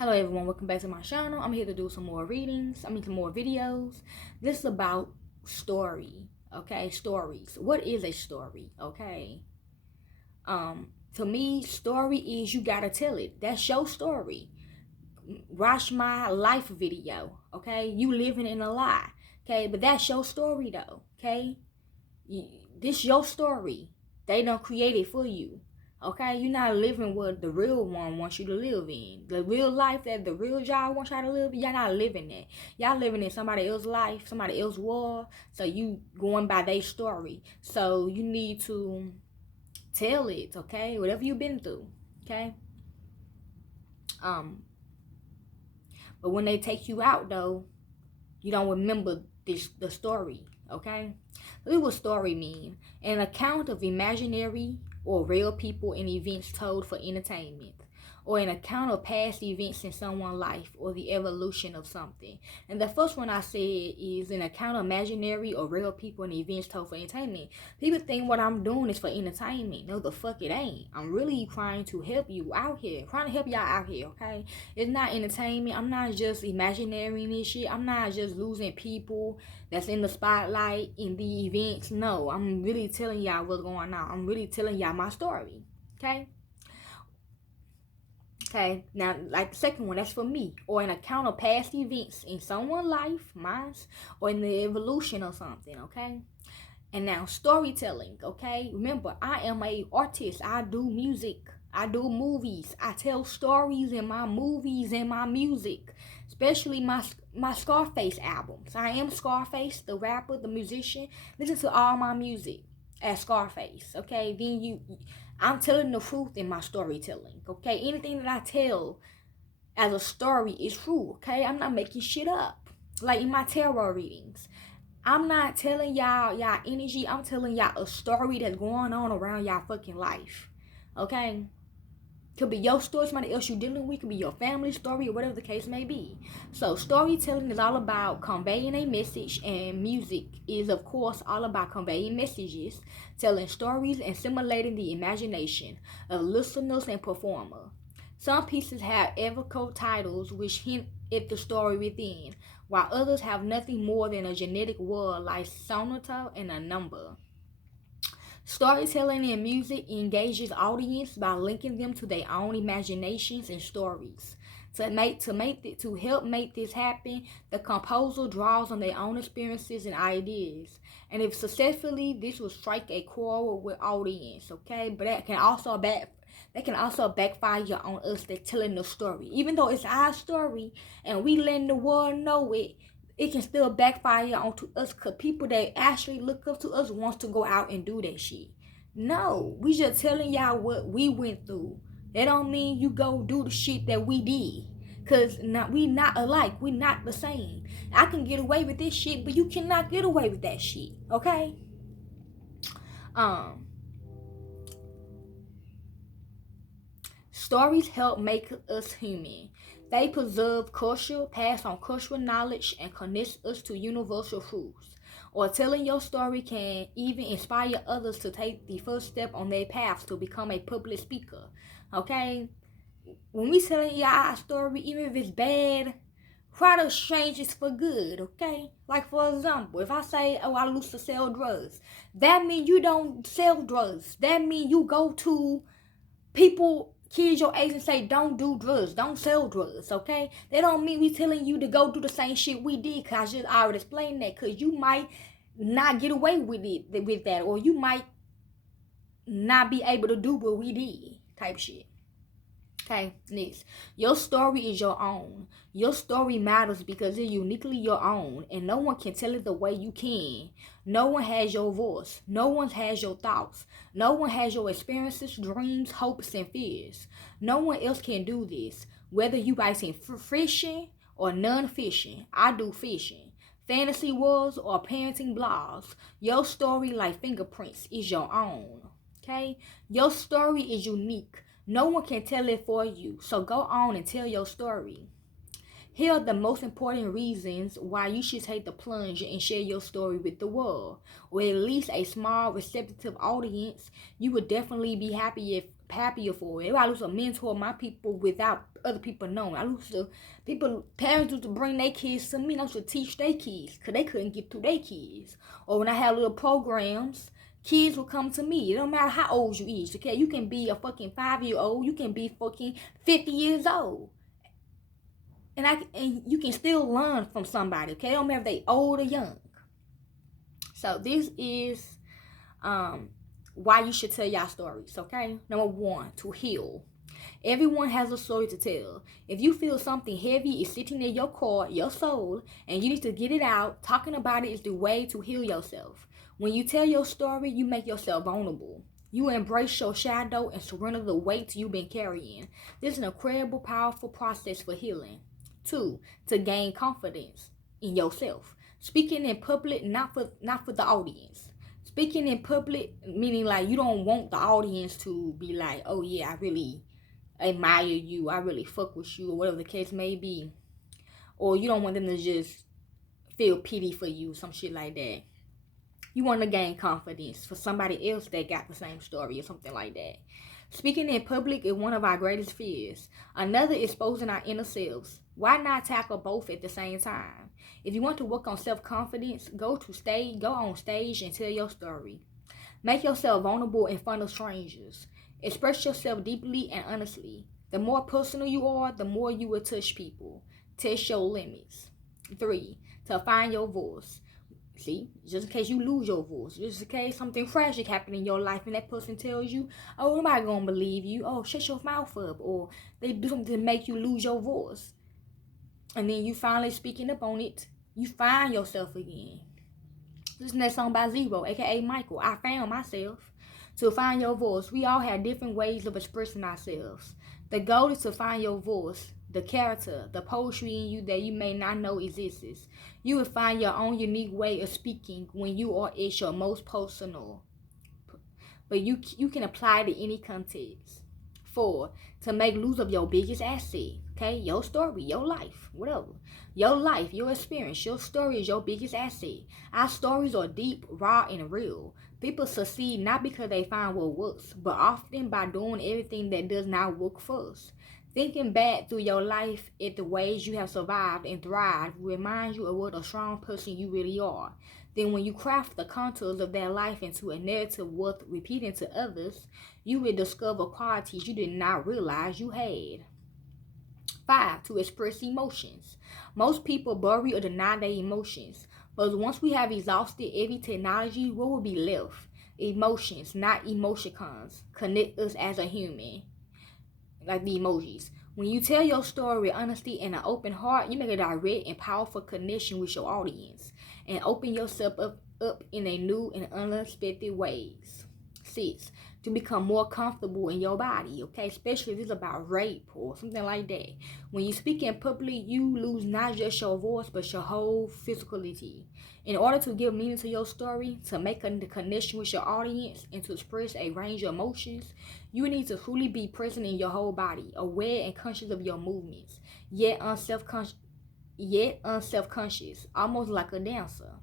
Hello everyone, welcome back to my channel. I'm here to do some more some more videos. This is about story, okay? Stories. What is a story, okay? To me, story is you gotta tell it. That's your story. Watch my life video, okay? You living in a lie, okay? But that's your story though, okay? This your story. They don't create it for you. Okay, you're not living what the real one wants you to live in. The real life that the real y'all wants y'all to live in, y'all not living that. Y'all living in somebody else's life, somebody else's world. So you going by their story. So you need to tell it, okay? Whatever you've been through, okay? Um, but when they take you out though, you don't remember the story, okay? What does story mean? An account of imaginary or real people and events told for entertainment, or an account of past events in someone's life or the evolution of something. And the first one I said is an account of imaginary or real people and events told for entertainment. People think what I'm doing is for entertainment. No, the fuck it ain't. I'm really trying to help you out here, trying to help y'all out here, okay? It's not entertainment. I'm not just imaginary and this shit. I'm not just losing people that's in the spotlight in the events. No, I'm really telling y'all what's going on. I'm really telling y'all my story, okay? Okay, now like the second one, that's for me, or an account of past events in someone's life, mine, or in the evolution of something, okay? And now storytelling, okay? Remember, I am a artist. I do music. I do movies. I tell stories in my movies and my music, especially my Scarface albums. I am Scarface, the rapper, the musician. Listen to all my music as Scarface, okay? I'm telling the truth in my storytelling, okay? Anything that I tell as a story is true, okay? I'm not making shit up. Like in my tarot readings, I'm not telling y'all energy. I'm telling y'all a story that's going on around y'all fucking life. Okay? Could be your story, somebody else you dealing with, could be your family story or whatever the case may be. So storytelling is all about conveying a message, and music is of course all about conveying messages, telling stories and stimulating the imagination of listeners and performer. Some pieces have evocative titles which hint at the story within, while others have nothing more than a genetic word like sonata and a number. Storytelling in music engages audience by linking them to their own imaginations and stories. To help make this happen, the composer draws on their own experiences and ideas. And if successfully, this will strike a chord with audience, okay? But that can also backfire on us that telling the story. Even though it's our story and we letting the world know it, it can still backfire onto us because people that actually look up to us wants to go out and do that shit. No, we just telling y'all what we went through. That don't mean you go do the shit that we did. Cause we not alike. We not the same. I can get away with this shit, but you cannot get away with that shit. Okay? Um Stories help make us human. They preserve culture, pass on cultural knowledge, and connect us to universal truths. Or telling your story can even inspire others to take the first step on their paths to become a public speaker. Okay? When we telling y'all our story, even if it's bad, try to change it for good, okay? Like for example, if I say, oh, I used to sell drugs, that means you don't sell drugs. That means you go to people, kids your age, and say don't do drugs, don't sell drugs, okay? They don't mean we telling you to go do the same shit we did, cause I just already explained that, cause you might not get away with that, or you might not be able to do what we did, type shit. Okay, next. Your story is your own. Your story matters because it's uniquely your own, and no one can tell it the way you can. No one has your voice. No one has your thoughts. No one has your experiences, dreams, hopes, and fears. No one else can do this. Whether you writing fiction or non-fiction, I do fiction, fantasy worlds, or parenting blogs, your story, like fingerprints, is your own. Okay? Your story is unique. No one can tell it for you, so go on and tell your story. Here are the most important reasons why you should take the plunge and share your story with the world, or at least a small receptive audience. You would definitely be happy if happier for it. I used to mentor my people without other people knowing. I used to, parents used to bring their kids to me, and I used to teach their kids, because they couldn't get through their kids. Or when I had little programs, kids would come to me. It don't matter how old you is, okay? You can be a fucking 5-year-old. You can be fucking 50 years old. And you can still learn from somebody, okay? It don't matter if they old or young. So this is why you should tell y'all stories, okay? Number 1, to heal. Everyone has a story to tell. If you feel something heavy is sitting in your core, your soul, and you need to get it out, talking about it is the way to heal yourself. When you tell your story, you make yourself vulnerable. You embrace your shadow and surrender the weight you've been carrying. This is an incredible, powerful process for healing. 2, to gain confidence in yourself. Speaking in public, not for the audience. Speaking in public, meaning like you don't want the audience to be like, oh yeah, I really admire you, I really fuck with you, or whatever the case may be. Or you don't want them to just feel pity for you, some shit like that. You want to gain confidence for somebody else that got the same story or something like that. Speaking in public is one of our greatest fears. Another is exposing our inner selves. Why not tackle both at the same time? If you want to work on self-confidence, go on stage and tell your story. Make yourself vulnerable in front of strangers. Express yourself deeply and honestly. The more personal you are, the more you will touch people. Test your limits. 3, to find your voice. See, just in case you lose your voice, just in case something tragic happened in your life and that person tells you, oh, nobody gonna believe you, oh, shut your mouth up, or they do something to make you lose your voice. And then you finally speaking up on it, you find yourself again. Listen to that song by Zero, aka Michael. I found myself. To find your voice, we all have different ways of expressing ourselves. The goal is to find your voice, the character, the poetry in you that you may not know exists. You will find your own unique way of speaking when you are at your most personal. But you can apply it to any context. 4, to make use of your biggest asset. Okay, your story, your life, whatever. Your life, your experience, your story is your biggest asset. Our stories are deep, raw, and real. People succeed not because they find what works, but often by doing everything that does not work first. Thinking back through your life at the ways you have survived and thrived reminds you of what a strong person you really are. Then when you craft the contours of that life into a narrative worth repeating to others, you will discover qualities you did not realize you had. 5, to express emotions. Most people bury or deny their emotions, but once we have exhausted every technology, what will be left? Emotions, not emoticons, connect us as a human. Like the emojis. When you tell your story with honesty and an open heart, you make a direct and powerful connection with your audience and open yourself up in a new and unexpected ways. 6, to become more comfortable in your body, okay? Especially if it's about rape or something like that. When you speak in public, you lose not just your voice, but your whole physicality. In order to give meaning to your story, to make a connection with your audience, and to express a range of emotions, you need to truly be present in your whole body, aware and conscious of your movements, yet unself-conscious, almost like a dancer.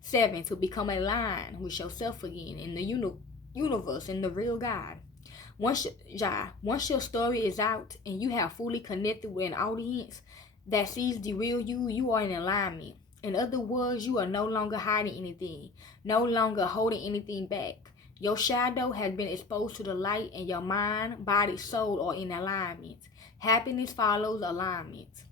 7, to become aligned with yourself again in the universe and the real God. Once your story is out and you have fully connected with an audience that sees the real you, you are in alignment. In other words, you are no longer hiding anything, no longer holding anything back. Your shadow has been exposed to the light, and your mind, body, soul are in alignment. Happiness follows alignment.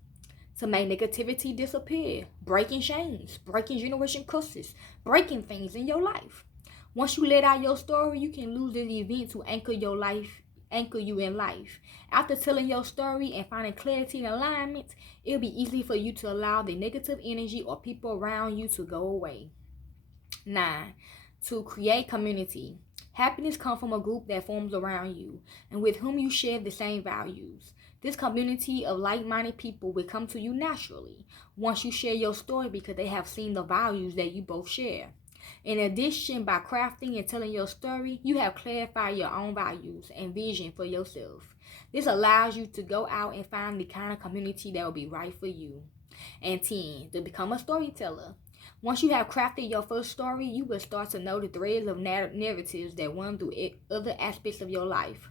To make negativity disappear, breaking chains, breaking generation curses, breaking things in your life. Once you let out your story, you can lose this event to anchor you in life. After telling your story and finding clarity and alignment, it'll be easy for you to allow the negative energy or people around you to go away. 9, to create community. Happiness comes from a group that forms around you and with whom you share the same values. This community of like-minded people will come to you naturally once you share your story because they have seen the values that you both share. In addition, by crafting and telling your story, you have clarified your own values and vision for yourself. This allows you to go out and find the kind of community that will be right for you. And 10, to become a storyteller. Once you have crafted your first story, you will start to know the threads of narratives that run through other aspects of your life.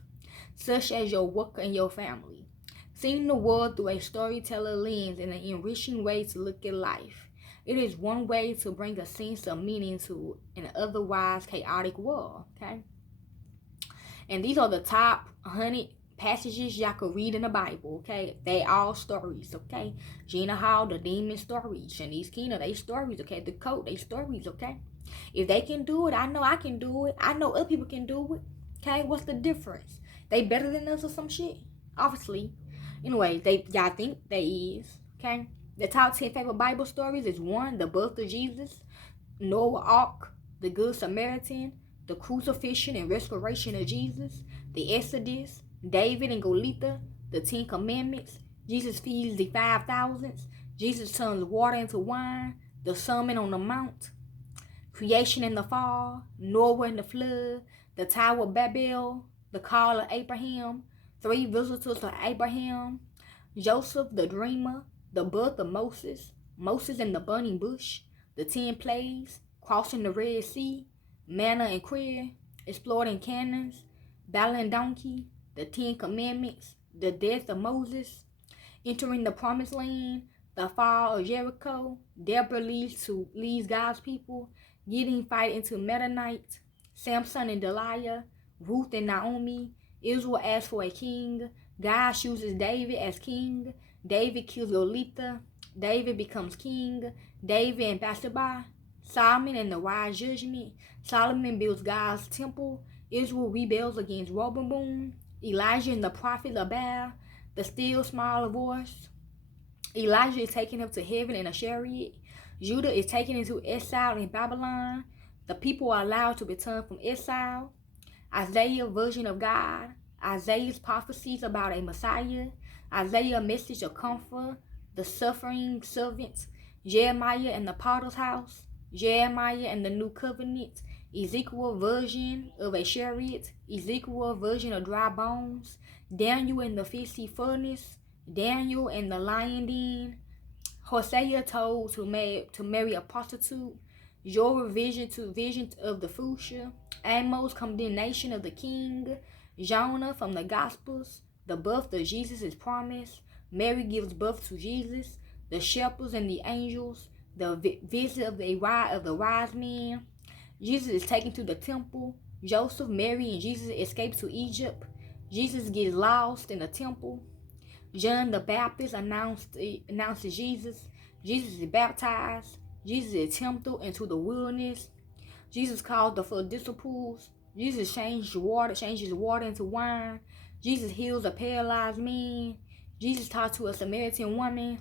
such as your work and your family. Seeing the world through a storyteller lens in an enriching way to look at life. It is one way to bring a sense of meaning to an otherwise chaotic world, okay? And these are the top 100 passages y'all could read in the Bible, okay? They all stories, okay? Gina Hall, the demon stories. Shanice Keena, they stories, okay? The Coat, they stories, okay? If they can do it, I know I can do it. I know other people can do it, okay? What's the difference? They better than us or some shit? Obviously. Anyway, y'all think they is, okay? The top 10 favorite Bible stories is 1, the birth of Jesus, Noah Ark, the Good Samaritan, the crucifixion and restoration of Jesus, the Exodus, David and Goliath, the 10 Commandments, Jesus feeds the 5,000, Jesus turns water into wine, the Sermon on the Mount, creation and the fall, Noah and the flood, the Tower of Babel, the call of Abraham, 3 visitors to Abraham, Joseph the dreamer, the birth of Moses, Moses and the burning bush, the 10 plagues, crossing the Red Sea, manna and quail, exploring canyons, battling donkey, the 10 Commandments, the death of Moses, entering the promised land, the fall of Jericho, Deborah leads God's people, getting fight into Midianite, Samson and Delilah, Ruth and Naomi, Israel asks for a king, God chooses David as king, David kills Goliath, David becomes king, David and Bathsheba, Solomon and the wise judgment, Solomon builds God's temple, Israel rebels against Rehoboam, Elijah and the prophet of Baal, the still small voice, Elijah is taken up to heaven in a chariot, Judah is taken into exile in Babylon, the people are allowed to return from exile, Isaiah vision of God, Isaiah's prophecies about a Messiah, Isaiah message of comfort, the suffering servant, Jeremiah and the potter's house, Jeremiah and the new covenant, Ezekiel version of a chariot, Ezekiel version of dry bones, Daniel and the fiery furnace, Daniel and the lion den, Hosea told to marry a prostitute, Joel vision of the future, Amos condemnation of the king, Jonah from the Gospels, the birth of Jesus is promised, Mary gives birth to Jesus, the shepherds and the angels, the visit of the wise men, Jesus is taken to the temple, Joseph, Mary, and Jesus escape to Egypt, Jesus gets lost in the temple, John the Baptist announces Jesus, Jesus is baptized, Jesus is tempted into the wilderness, Jesus calls the first disciples, Jesus changes water into wine, Jesus heals a paralyzed man, Jesus talks to a Samaritan woman,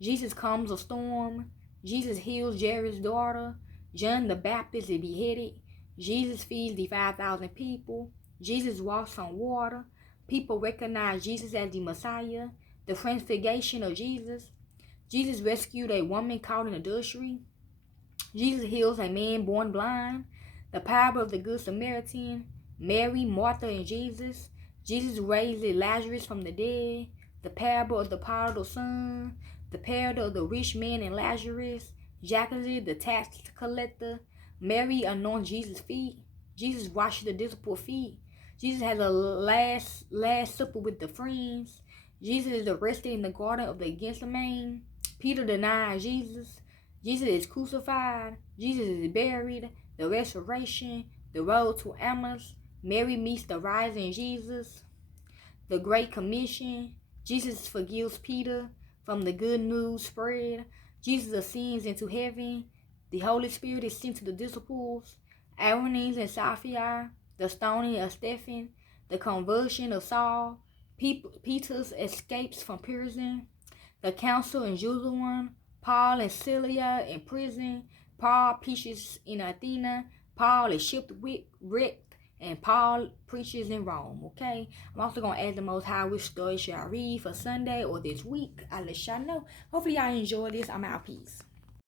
Jesus calms a storm, Jesus heals Jairus' daughter, John the Baptist is beheaded, Jesus feeds the 5,000 people, Jesus walks on water, people recognize Jesus as the Messiah, the transfiguration of Jesus, Jesus rescued a woman caught in adultery, Jesus heals a man born blind, the parable of the Good Samaritan, Mary, Martha, and Jesus, Jesus raises Lazarus from the dead, the parable of the prodigal son, the parable of the rich man and Lazarus, Jacques the tax collector, Mary anoints Jesus' feet, Jesus washes the disciples' feet, Jesus has a last supper with the friends, Jesus is arrested in the garden of the Gethsemane, Peter denies Jesus, Jesus is crucified, Jesus is buried, the resurrection, the road to Emmaus, Mary meets the rising Jesus, the Great Commission, Jesus forgives Peter from the good news spread, Jesus ascends into heaven, the Holy Spirit is sent to the disciples, Irenaeus and Sapphira, the stoning of Stephen, the conversion of Saul, Peter's escapes from prison, the council in Jerusalem, Paul and Silas in prison, Paul preaches in Athena, Paul is shipwrecked, and Paul preaches in Rome, okay? I'm also going to add the Most High which story should I read for Sunday or this week. I'll let y'all know. Hopefully y'all enjoy this. I'm out. Peace.